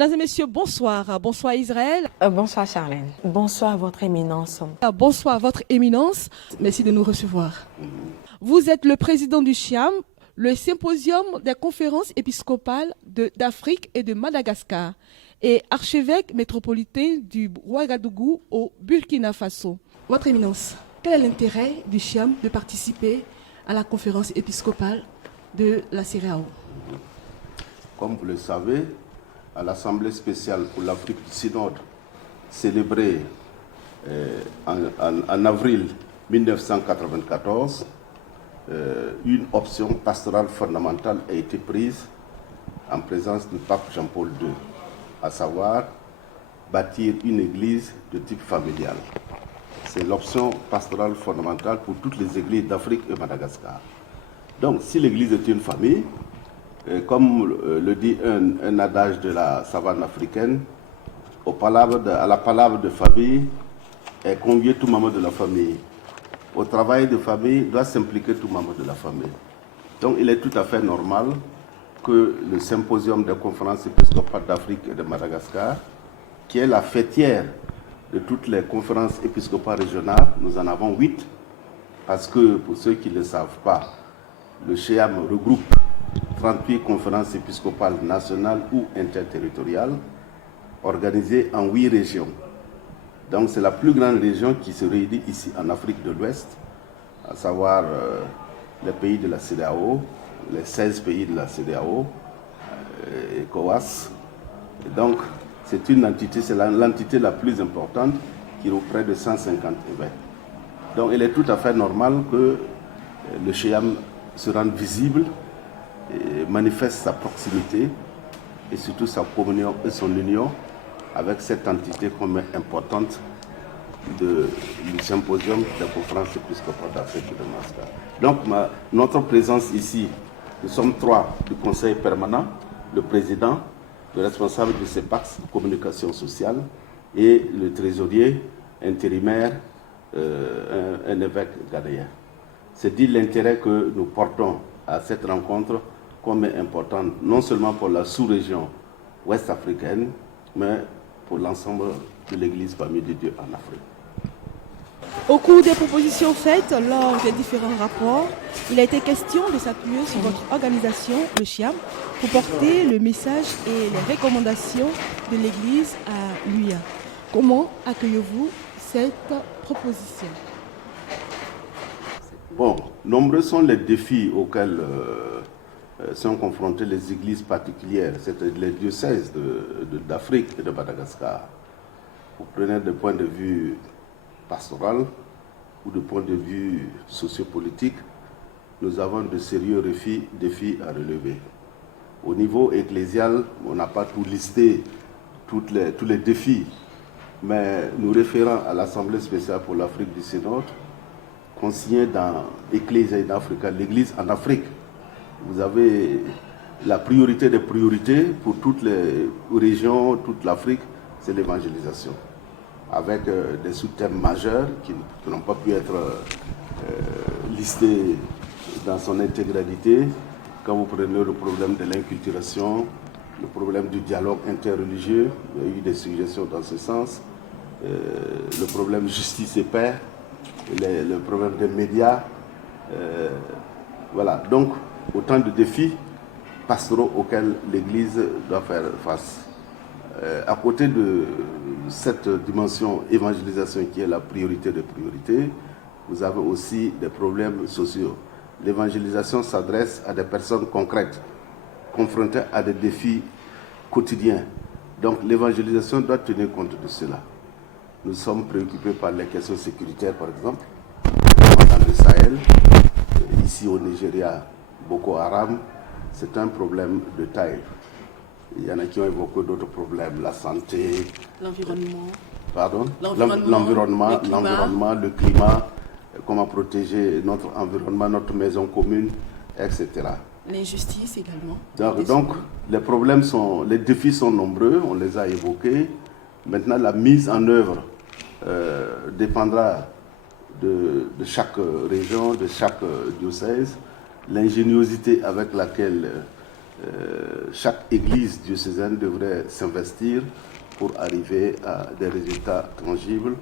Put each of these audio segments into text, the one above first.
Mesdames et messieurs, bonsoir. Bonsoir Israël. Bonsoir Charlène. Bonsoir votre éminence. Bonsoir votre éminence. Merci de nous recevoir. Vous êtes le président du SHIAM, le symposium des conférences épiscopales d'Afrique et de Madagascar, et archevêque métropolitain du Ouagadougou au Burkina Faso. Votre éminence, quel est l'intérêt du SHIAM de participer à la conférence épiscopale de la CEDEAO? Comme vous le savez, à l'Assemblée spéciale pour l'Afrique du Sud-Nord, célébrée en avril 1994, une option pastorale fondamentale a été prise en présence du pape Jean-Paul II, à savoir bâtir une église de type familial. C'est l'option pastorale fondamentale pour toutes les églises d'Afrique et Madagascar. Donc, si l'église est une famille, comme le dit un adage de la savane africaine, à la palabre de famille est convié tout membre de la famille. Au travail de famille doit s'impliquer tout membre de la famille. Donc il est tout à fait normal que le symposium des conférences épiscopales d'Afrique et de Madagascar, qui est la fêtière de toutes les conférences épiscopales régionales, nous en avons 8, parce que pour ceux qui ne le savent pas, le SHIAM regroupe 38 conférences épiscopales nationales ou interterritoriales organisées en 8 régions. Donc c'est la plus grande région qui se réunit ici en Afrique de l'Ouest, à savoir les pays de la CEDEAO, les 16 pays de la CEDEAO, ECOWAS. Et donc c'est l'entité la plus importante qui regroupe près de 150 évêques. Donc il est tout à fait normal que le SHIAM se rende visible et manifeste sa proximité et surtout sa communion et son union avec cette entité comme importante du symposium de la conférence épiscopale d'Afrique et de Madagascar. Donc notre présence ici, nous sommes 3 du conseil permanent, le président, le responsable du CEPAX, communication sociale, et le trésorier intérimaire, un évêque ghanéen. C'est dire l'intérêt que nous portons à cette rencontre comme importante, non seulement pour la sous-région ouest-africaine, mais pour l'ensemble de l'Église famille de Dieu en Afrique. Au cours des propositions faites lors des différents rapports, il a été question de s'appuyer sur votre organisation, le SHIAM, pour porter le message et les recommandations de l'Église à l'UIA. Comment accueillez-vous cette proposition? Bon, nombreux sont les défis auxquels sont confrontées les églises particulières, c'est les diocèses d'Afrique et de Madagascar. Vous prenez de point de vue pastoral ou de point de vue sociopolitique, nous avons de sérieux défis à relever. Au niveau ecclésial, on n'a pas tout listé, tous les défis, mais nous référons à l'Assemblée spéciale pour l'Afrique du Sud-Nord, consigné dans Ecclesia in Africa, l'Église en Afrique. Vous avez la priorité des priorités pour toutes les régions, toute l'Afrique, c'est l'évangélisation. Avec des sous-thèmes majeurs qui n'ont pas pu être listés dans son intégralité. Quand vous prenez le problème de l'inculturation, le problème du dialogue interreligieux, il y a eu des suggestions dans ce sens. Le problème justice et paix, le problème des médias. Voilà, donc autant de défis pastoraux auxquels l'Église doit faire face. À côté de cette dimension évangélisation qui est la priorité des priorités, vous avez aussi des problèmes sociaux. L'évangélisation s'adresse à des personnes concrètes, confrontées à des défis quotidiens. Donc l'évangélisation doit tenir compte de cela. Nous sommes préoccupés par les questions sécuritaires, par exemple, dans le Sahel, ici au Nigeria, Boko Haram, c'est un problème de taille. Il y en a qui ont évoqué d'autres problèmes, la santé, l'environnement. Pardon? L'environnement, le climat, comment protéger notre environnement, notre maison commune, etc. L'injustice également. Donc les défis sont nombreux, on les a évoqués. Maintenant, la mise en œuvre dépendra de chaque région, de chaque diocèse. L'ingéniosité avec laquelle chaque église diocésaine devrait s'investir pour arriver à des résultats tangibles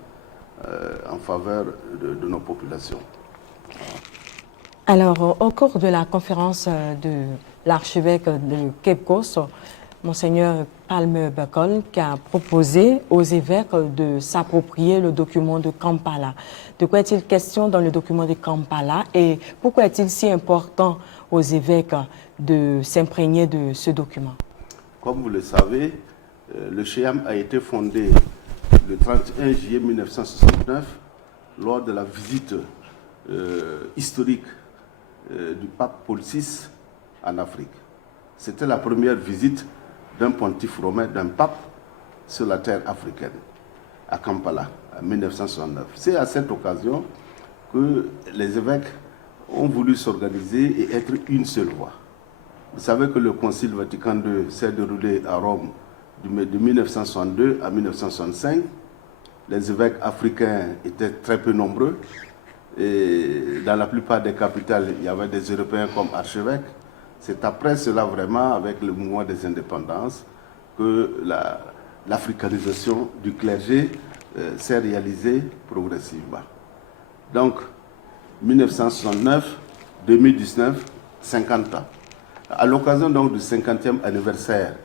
en faveur de nos populations. Alors, au cours de la conférence de l'archevêque de Cape Coast, Monseigneur Palmer Buckle, qui a proposé aux évêques de s'approprier le document de Kampala. De quoi est-il question dans le document de Kampala et pourquoi est-il si important aux évêques de s'imprégner de ce document? Comme vous le savez, le SHEAM a été fondé le 31 juillet 1969 lors de la visite historique du pape Paul VI en Afrique. C'était la première visite d'un pontife romain, d'un pape sur la terre africaine, à Kampala, en 1969. C'est à cette occasion que les évêques ont voulu s'organiser et être une seule voix. Vous savez que le Concile Vatican II s'est déroulé à Rome de 1962 à 1965. Les évêques africains étaient très peu nombreux et dans la plupart des capitales, il y avait des Européens comme archevêques. C'est après cela vraiment, avec le mouvement des indépendances, que l'africanisation du clergé s'est réalisée progressivement. Donc, 1969, 2019, 50 ans. À l'occasion donc du 50e anniversaire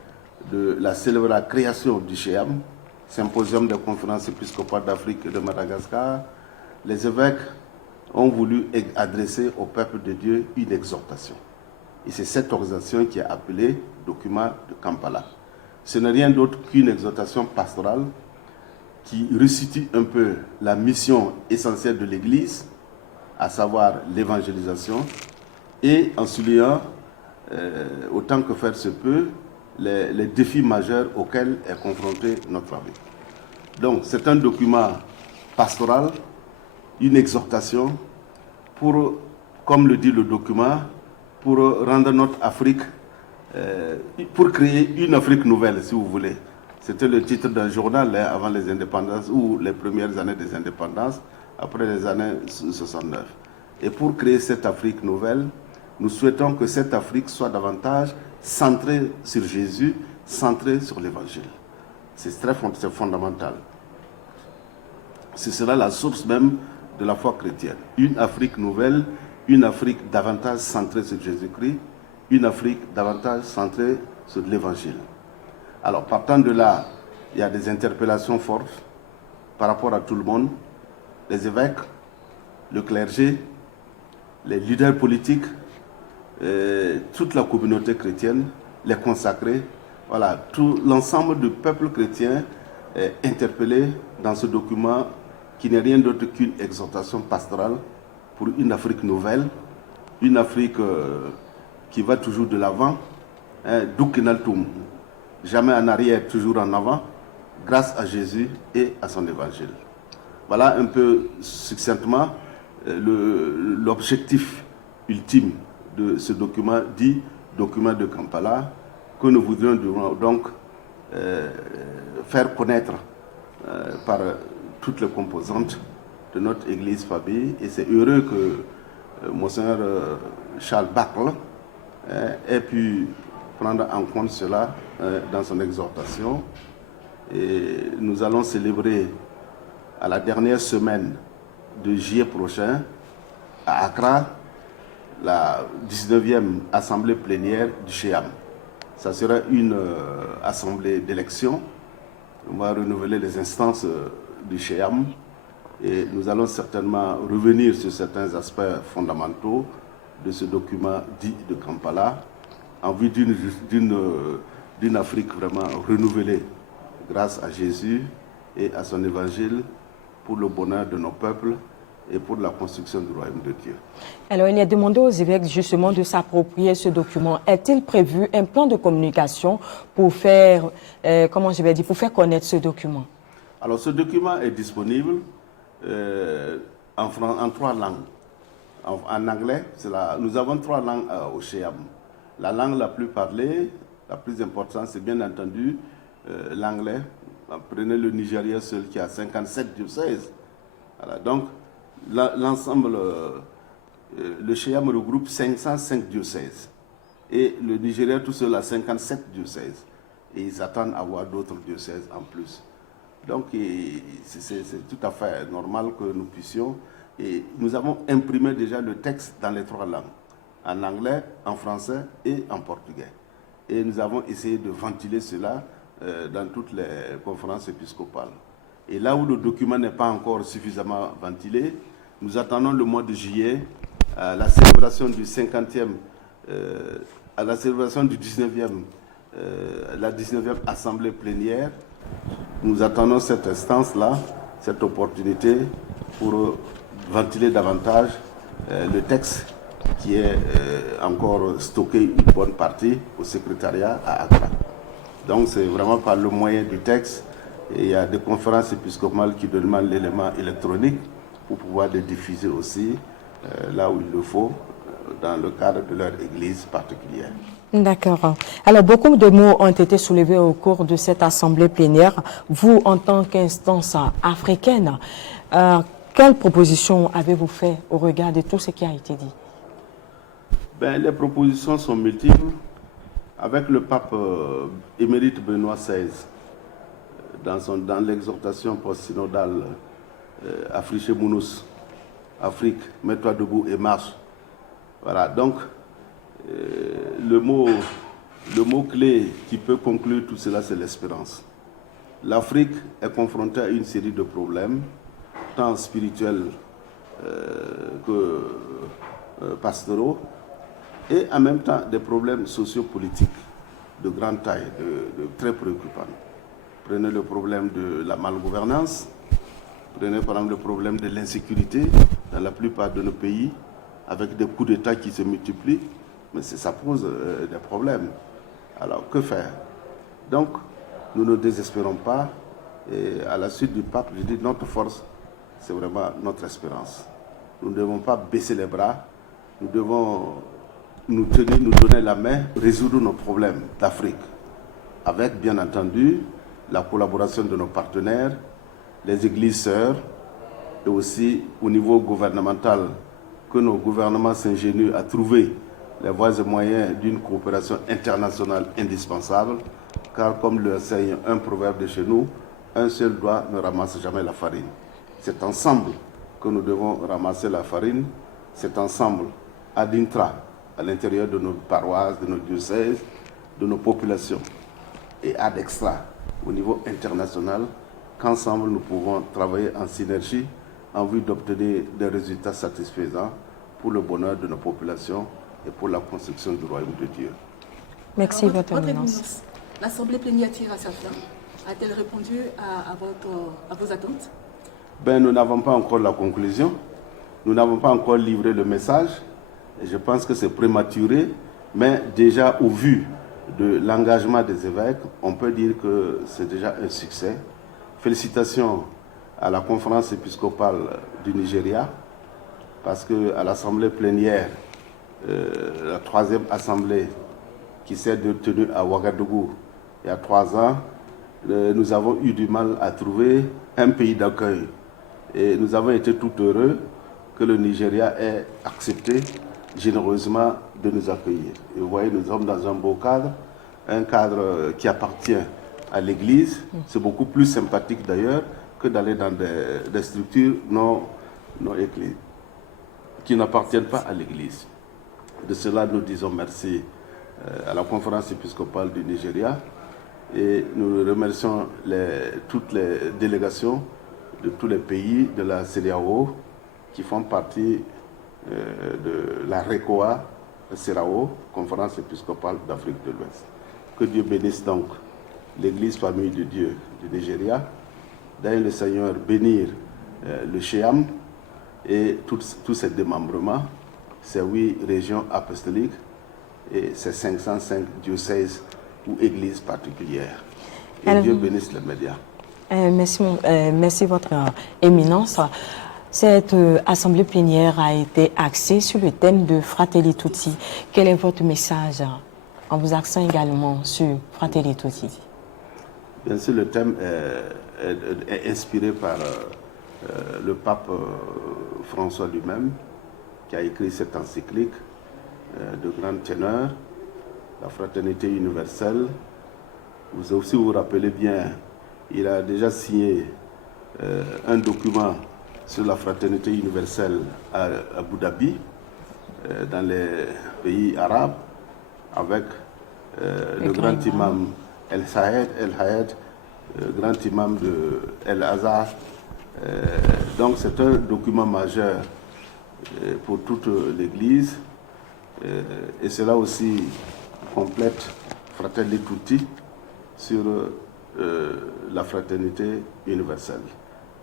de la célèbre création du SHEAM, Symposium des conférences épiscopales d'Afrique et de Madagascar, les évêques ont voulu adresser au peuple de Dieu une exhortation. Et c'est cette organisation qui est appelée document de Kampala. Ce n'est rien d'autre qu'une exhortation pastorale qui resitue un peu la mission essentielle de l'Église, à savoir l'évangélisation, et en soulignant, autant que faire se peut, les défis majeurs auxquels est confrontée notre Afrique. Donc c'est un document pastoral, une exhortation pour, comme le dit le document, pour rendre notre Afrique, pour créer une Afrique nouvelle, si vous voulez. C'était le titre d'un journal avant les indépendances, ou les premières années des indépendances, après les années 69. Et pour créer cette Afrique nouvelle, nous souhaitons que cette Afrique soit davantage centrée sur Jésus, centrée sur l'Évangile. C'est fondamental. Ce sera la source même de la foi chrétienne. Une Afrique nouvelle, une Afrique davantage centrée sur Jésus-Christ, une Afrique davantage centrée sur l'Évangile. Alors, partant de là, il y a des interpellations fortes par rapport à tout le monde, les évêques, le clergé, les leaders politiques, toute la communauté chrétienne, les consacrés, voilà, tout l'ensemble du peuple chrétien est interpellé dans ce document qui n'est rien d'autre qu'une exhortation pastorale pour une Afrique nouvelle, une Afrique qui va toujours de l'avant, d'Ukinaltum, jamais en arrière, toujours en avant, grâce à Jésus et à son évangile. Voilà un peu succinctement l'objectif ultime de ce document, dit document de Kampala, que nous voudrions donc faire connaître par toutes les composantes de notre Église famille. Et c'est heureux que Monseigneur Charles Buckle ait pu prendre en compte cela dans son exhortation. Et nous allons célébrer à la dernière semaine de juillet prochain à Accra la 19e assemblée plénière du SHEAM. Ça sera une assemblée d'élection. On va renouveler les instances du SHEAM et nous allons certainement revenir sur certains aspects fondamentaux de ce document dit de Kampala en vue d'une Afrique vraiment renouvelée grâce à Jésus et à son évangile pour le bonheur de nos peuples et pour la construction du royaume de Dieu. Alors, il est demandé aux évêques justement de s'approprier ce document. Est-il prévu un plan de communication pour faire, pour faire connaître ce document? Alors, ce document est disponible en 3 langues. En anglais, nous avons 3 langues au SHEAM. La langue la plus parlée, la plus importante, c'est bien entendu l'anglais. Prenez le Nigeria seul qui a 57 diocèses. Voilà, donc, l'ensemble, le SHEAM regroupe 505 diocèses. Et le Nigeria tout seul a 57 diocèses. Et ils attendent à avoir d'autres diocèses en plus. Donc c'est tout à fait normal que nous puissions. Et nous avons imprimé déjà le texte dans les 3 langues, en anglais, en français et en portugais. Et nous avons essayé de ventiler cela dans toutes les conférences épiscopales. Et là où le document n'est pas encore suffisamment ventilé, nous attendons le mois de juillet à la célébration du 50e, à la célébration du 19e, la 19e assemblée plénière. Nous attendons cette instance-là, cette opportunité pour ventiler davantage le texte qui est encore stocké une bonne partie au secrétariat à Accra. Donc c'est vraiment par le moyen du texte. Et il y a des conférences épiscopales qui demandent l'élément électronique pour pouvoir les diffuser aussi là où il le faut, dans le cadre de leur église particulière. D'accord. Alors, beaucoup de mots ont été soulevés au cours de cette assemblée plénière. Vous, en tant qu'instance africaine, quelles propositions avez-vous fait au regard de tout ce qui a été dit? Les propositions sont multiples. Avec le pape émérite Benoît XVI, dans l'exhortation post-synodale Afriche Mounous, Afrique, mets-toi debout et marche. Voilà, donc le mot clé qui peut conclure tout cela, c'est l'espérance. L'Afrique est confrontée à une série de problèmes, tant spirituels que pastoraux, et en même temps des problèmes sociopolitiques de grande taille, de très préoccupants. Prenez le problème de la malgouvernance, prenez par exemple le problème de l'insécurité dans la plupart de nos pays, avec des coups d'État qui se multiplient, mais ça pose des problèmes. Alors, que faire? Donc, nous ne désespérons pas, et à la suite du pape, je dis notre force, c'est vraiment notre espérance. Nous ne devons pas baisser les bras, nous devons nous tenir, nous donner la main, résoudre nos problèmes d'Afrique, avec bien entendu la collaboration de nos partenaires, les églises sœurs, et aussi au niveau gouvernemental, que nos gouvernements s'ingénient à trouver les voies et moyens d'une coopération internationale indispensable, car comme le enseigne un proverbe de chez nous, un seul doigt ne ramasse jamais la farine. C'est ensemble que nous devons ramasser la farine, c'est ensemble, ad intra, à l'intérieur de nos paroisses, de nos diocèses, de nos populations, et ad extra, au niveau international, qu'ensemble nous pouvons travailler en synergie en vue d'obtenir des résultats satisfaisants pour le bonheur de nos populations et pour la construction du royaume de Dieu. Merci, votre éminence. L'Assemblée plénière tire à sa fin. A-t-elle répondu à vos attentes? Nous n'avons pas encore la conclusion. Nous n'avons pas encore livré le message. Et je pense que c'est prématuré. Mais déjà, au vu de l'engagement des évêques, on peut dire que c'est déjà un succès. Félicitations à la conférence épiscopale du Nigeria, parce qu'à l'Assemblée plénière, la 3e assemblée qui s'est tenue à Ouagadougou il y a 3 ans, nous avons eu du mal à trouver un pays d'accueil. Et nous avons été tout heureux que le Nigeria ait accepté généreusement de nous accueillir. Et vous voyez, nous sommes dans un beau cadre, un cadre qui appartient à l'Église. C'est beaucoup plus sympathique d'ailleurs que d'aller dans des structures non églises, qui n'appartiennent pas à l'Église. De cela, nous disons merci à la conférence épiscopale du Nigeria et nous remercions toutes les délégations de tous les pays de la CEDEAO qui font partie de la RECOA, CERAO, conférence épiscopale d'Afrique de l'Ouest. Que Dieu bénisse donc l'Église famille de Dieu du Nigeria. D'ailleurs, le Seigneur bénir le Shéam et tous ses démembrements, ces 8 régions apostoliques et ces 505 diocèses ou églises particulières. Et alors, Dieu bénisse les médias. Merci votre éminence. Cette assemblée plénière a été axée sur le thème de Fratelli Tutti. Quel est votre message en vous axant également sur Fratelli Tutti? Bien sûr, le thème est inspiré par le pape François lui-même, qui a écrit cette encyclique de grande teneur la fraternité universelle. Vous aussi vous rappelez bien, il a déjà signé un document sur la fraternité universelle à Abu Dhabi, dans les pays arabes, avec le grand imam El-Hayed, grand imam de El-Azhar. Donc c'est un document majeur pour toute l'Église, et cela aussi complète Fratelli Tutti sur la fraternité universelle.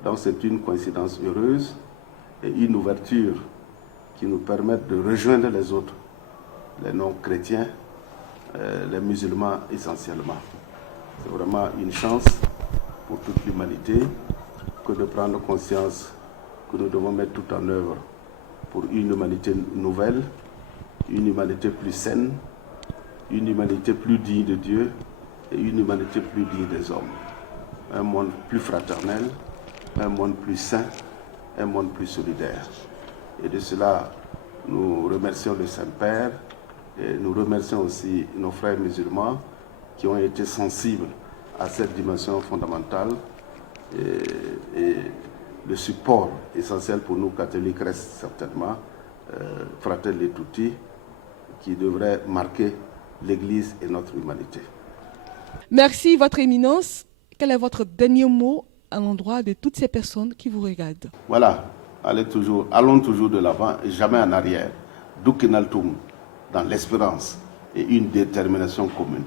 Donc c'est une coïncidence heureuse et une ouverture qui nous permet de rejoindre les autres, les non-chrétiens, les musulmans essentiellement. C'est vraiment une chance pour toute l'humanité que de prendre conscience que nous devons mettre tout en œuvre pour une humanité nouvelle, une humanité plus saine, une humanité plus digne de Dieu et une humanité plus digne des hommes. Un monde plus fraternel, un monde plus sain, un monde plus solidaire. Et de cela, nous remercions le Saint-Père et nous remercions aussi nos frères musulmans qui ont été sensibles à cette dimension fondamentale, et le support essentiel pour nous catholiques reste certainement Fratelli Tutti, qui devrait marquer l'Église et notre humanité. Merci, Votre Éminence. Quel est votre dernier mot à l'endroit de toutes ces personnes qui vous regardent? Voilà, allons toujours de l'avant et jamais en arrière. Duc Altum, dans l'espérance et une détermination commune.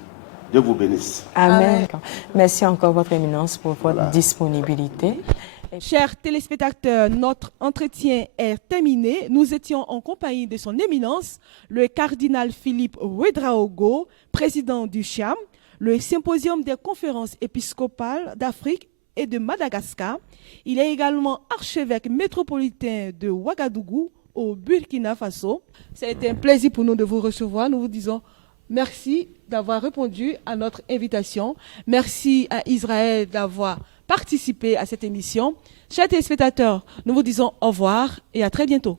Dieu vous bénisse. Amen. Merci encore, Votre Éminence, pour votre disponibilité. Chers téléspectateurs, notre entretien est terminé. Nous étions en compagnie de son éminence, le cardinal Philippe Ouédraogo, président du CHIAM, le symposium des conférences épiscopales d'Afrique et de Madagascar. Il est également archevêque métropolitain de Ouagadougou au Burkina Faso. Ça a été un plaisir pour nous de vous recevoir. Nous vous disons merci d'avoir répondu à notre invitation. Merci à Israël d'avoir participé à cette émission. Chers téléspectateurs, nous vous disons au revoir et à très bientôt.